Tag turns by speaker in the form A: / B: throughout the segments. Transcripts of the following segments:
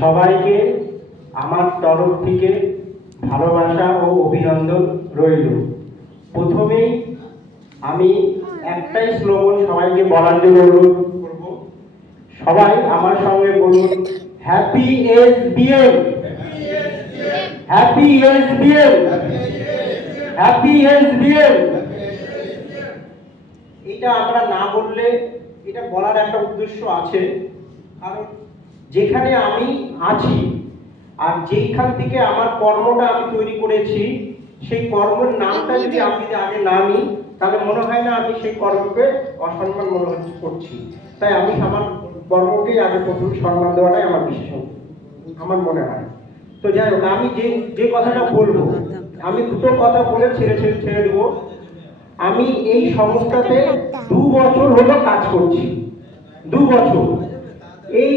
A: সবাইকে আমার তরফ থেকে ভালোবাসা ও অভিনন্দন রইল। প্রথমেই আমি একটাই স্লোগান সবাইকে বলার জন্য অনুরোধ করব। সবাই আমার সঙ্গে বলুন happy S BM happy S BM happy S BM এটা আমরা না বললে এটা বলার একটা উদ্দেশ্য আছে। কারণ যেখানে আমি আছি আর যেইখান থেকে আমার কর্মটা আমি তৈরি করেছি সেই কর্মের নামটা যদি আমি আগে না নিই তাহলে মনে হয় না আমি সেই কর্মকে অসম্মান মনে হচ্ছে করছি। তাই আমি আমার কর্মকেই আগে প্রথম সম্মান দেওয়াটাই আমার বিশেষ আমার মনে হয়। তো যাই হোক আমি যে যে কথাটা বলব আমি দুটো কথা বলে ছেড়ে ছেড়ে ছেড়ে দেবো। আমি এই সংস্থাতে দু বছর হলো কাজ করছি। দু বছর। এই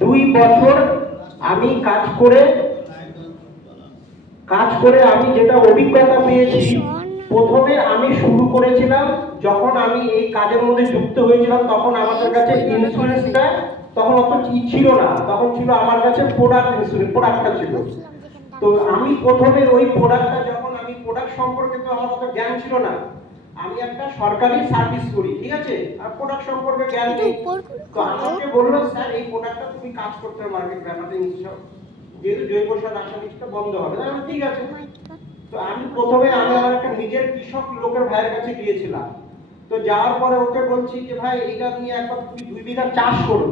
A: দুই বছর আমি কাজ করে কাজ করে আমি যেটা অভিজ্ঞতা পেয়েছি, প্রথমে আমি শুরু করেছিলাম যখন আমি এই কাজের মধ্যে যুক্ত হয়েছিলাম, তখন আমাদের কাছে ইন্স্যুরেন্সটা তখন অত ছিল না, তখন ছিল আমার কাছে প্রোডাক্ট ইন্স্যুরেন্স প্রোডাক্টটা ছিল। তো আমি প্রথমে ওই প্রোডাক্টটা যখন আমি প্রোডাক্ট সম্পর্কে তো আমার অত জ্ঞান ছিল না আমি একটা সরকারি সার্ভিস করি ঠিক আছে? আর প্রোডাক্ট সম্পর্কে জ্ঞান নেই। তো আমাকে বলল স্যার এই প্রোডাক্টটা তুমি কাজ করতে হবে মার্কেট ইনস্টিটিউট যেহেতু জৈব সার রাসায়নিকটা বন্ধ হবে। বললাম, ঠিক আছে। তো আমি প্রথমে আমি আমার একটা নিজের কৃষক লোকের ভাইয়ের কাছে গিয়েছিলাম। তো যাওয়ার পরে ওকে বলছি যে ভাই এটা নিয়ে একবার তুমি দুই বিঘা চাষ করো।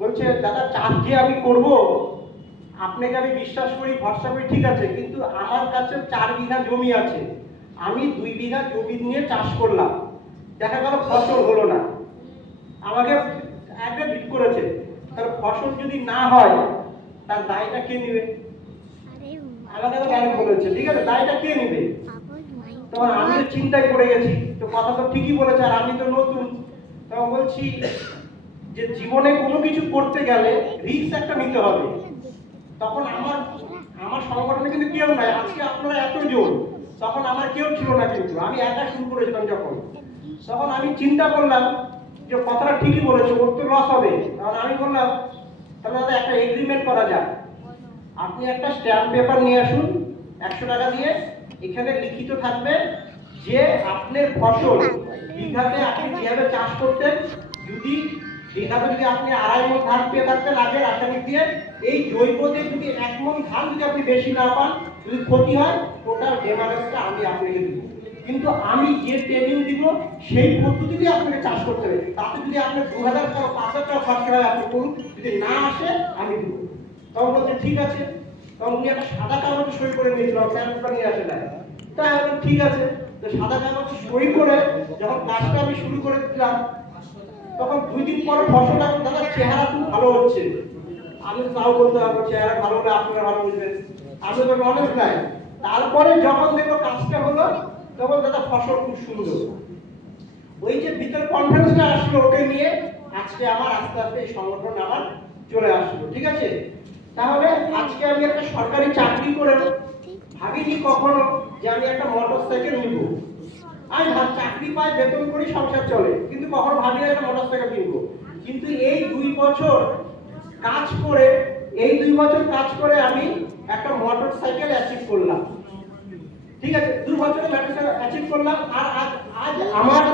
A: বলছে দাদা চাষ যে আমি করব আপনাকে আমি বিশ্বাস করি ভরসা করি ঠিক আছে। কিন্তু আমার কাছে চার বিঘা জমি আছে। আমি দুই বিঘা জমি নিয়ে চাষ করলাম। দেখা গেল ফসল হলো না। আমাকে একটা ভিট করেছে তার ফসল যদি না হয় তার দায়টা কে নেবে? আমাকে তো গাড়ি বলেছে ঠিক আছে দায়টা কে নেবে? তখন আমি তো চিন্তায় পড়ে গেছি তো কথা তো ঠিকই বলেছে আর আমি তো নতুন। তখন বলছি যে জীবনে কোনো কিছু করতে গেলে রিস্ক একটা নিতে হবে। তখন আমার আমার সংগঠনে কিন্তু কেউ নাই আজকে আপনারা এত জোর তখন আমার কেউ ছিল না কিন্তু। আমি একা শুরু করেছিলাম যখন। তখন আমি চিন্তা করলাম যে কথাটা ঠিকই বলেছে, ওর তো লস হবে। তখন আমি বললাম, তাহলে দাদা, একটা এগ্রিমেন্ট করা যাক। আপনি একটা স্ট্যাম্প পেপার নিয়ে আসুন, একশো টাকা দিয়ে। এখানে লিখিত থাকবে যে আপনার ফসল বিঘাতে আপনি যেভাবে চাষ করতেন, যদি বিঘাতে যদি আপনি আড়াই মন ধান পেয়ে থাকতেন আগে রাসায়নিক দিয়ে, এই জৈবতে যদি এক মন ধান যদি আপনি বেশি না পান, যদি ক্ষতি হয়, ওটার ডেমারেজটা আমি আপনাকে দিব। কিন্তু আমি যে ট্রেনিং দিব, সেই পদ্ধতিতে আপনাকে চাষ করতে হবে। তাতে যদি আপনার দু হাজার টাকা পাঁচ হাজার টাকা খরচা হয় আপনি করুন, যদি না আসে, আমি দিব। তখন বলছে, ঠিক আছে। তখন উনি একটা সাদা কাগজে সই করে নিয়েছিল প্যান্টটা নিয়ে আসে নাই। তাই ঠিক আছে। তো সাদা কাগজে সই করে যখন কাজটা আমি শুরু করে দিলাম তখন দুই দিন পরে ফসলটা দাদা চেহারা খুব ভালো হচ্ছে। আমি তাও বলতে পারব, চেহারা ভালো হলে আপনারা ভালো বুঝবেন। আমি তো নলেজ নাই। তারপরে যখন দেখব কাজটা হলো, তখন দাদা ফসল খুব সুন্দর। ওই যে ভিতরে কনফারেন্সটা আসলো ওকে নিয়ে, আজকে আমার আস্তে আস্তে এই সংগঠন আমার চলে আসলো, ঠিক আছে? তাহলে আজকে আমি একটা সরকারি চাকরি করে ভাবিনি কখনো যে আমি একটা মোটর সাইকেল নিব। ভাব চাকরি পাই বেতন করি সংসার চলে। কিন্তু কখনো ভাবি না একটা মোটর সাইকেল কিনবো। কিন্তু এই দুই বছর কাজ করে, এই দুই বছর কাজ করে আমি একটা মোটর সাইকেল অ্যাচিভ করলাম। ঠিক আছে, দুই বছরে ম্যাট্রিক্স অ্যাচিভ করলাম। আর আজ আজ আমার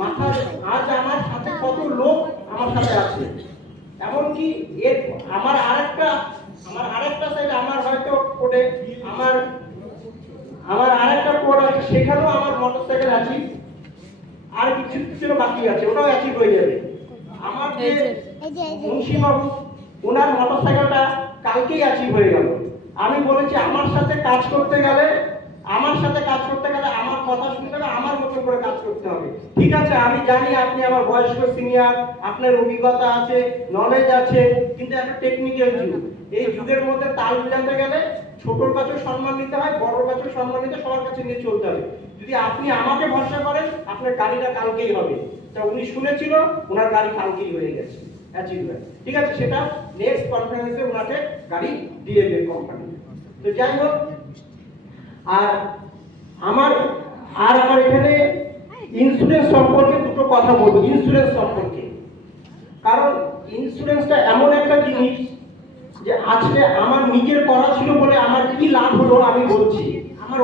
A: মাথা আজ আমার সাথে কত লোক আমার সাথে আছে। এমনকি এর, আমার আরেকটা আমার আরেকটা সাইড আমার হয়তো কোডে আমার আমার আরেকটা কোড আছে সেখানেও আমার মোটরসাইকেল আছে আর কিছু কিছু বাকি আছে ওটাও অ্যাচিভ হয়ে যাবে। আমার যে মুন্সিবাবু ওনার মোটরসাইকেলটা কালকেই অ্যাচিভ হয়ে গেল। আমি বলেছি আমার সাথে কাজ করতে গেলে আমার সাথে কাজ করতে গেলে আমার কথা শুনতে হবে আমার মতো করে কাজ করতে হবে। ঠিক আছে আমি জানি আপনি আমার বয়স্ক সিনিয়র আপনার অভিজ্ঞতা আছে নলেজ আছে কিন্তু একটা টেকনিক্যাল যুগ। এই যুগের মধ্যে তাল মিলাতে গেলে ছোটর কাছেও সম্মান নিতে হয়, বড়র কাছেও সম্মান নিতে সবার কাছে নিয়ে চলতে হবে। যদি আপনি আমাকে ভরসা করেন, আপনার গাড়িটা কালকেই হবে। তা উনি শুনেছিল, ওনার গাড়ি কালকেই হয়ে গেছে। অ্যাচিভমেন্ট ঠিক আছে, সেটা নেক্সট কনফারেন্সে ওনাকে গাড়ি দিয়ে দেবে কোম্পানি তো। যাই হোক, আর আমার আর আমার এখানে ইন্স্যুরেন্স সম্পর্কে দুটো কথা বলব। ইন্স্যুরেন্স সম্পর্কে। কারণ ইন্স্যুরেন্সটা এমন একটা জিনিস যে আজকে আমার নিজের করা ছিল বলে আমার কি লাভ হলো আমি বলছি? আমার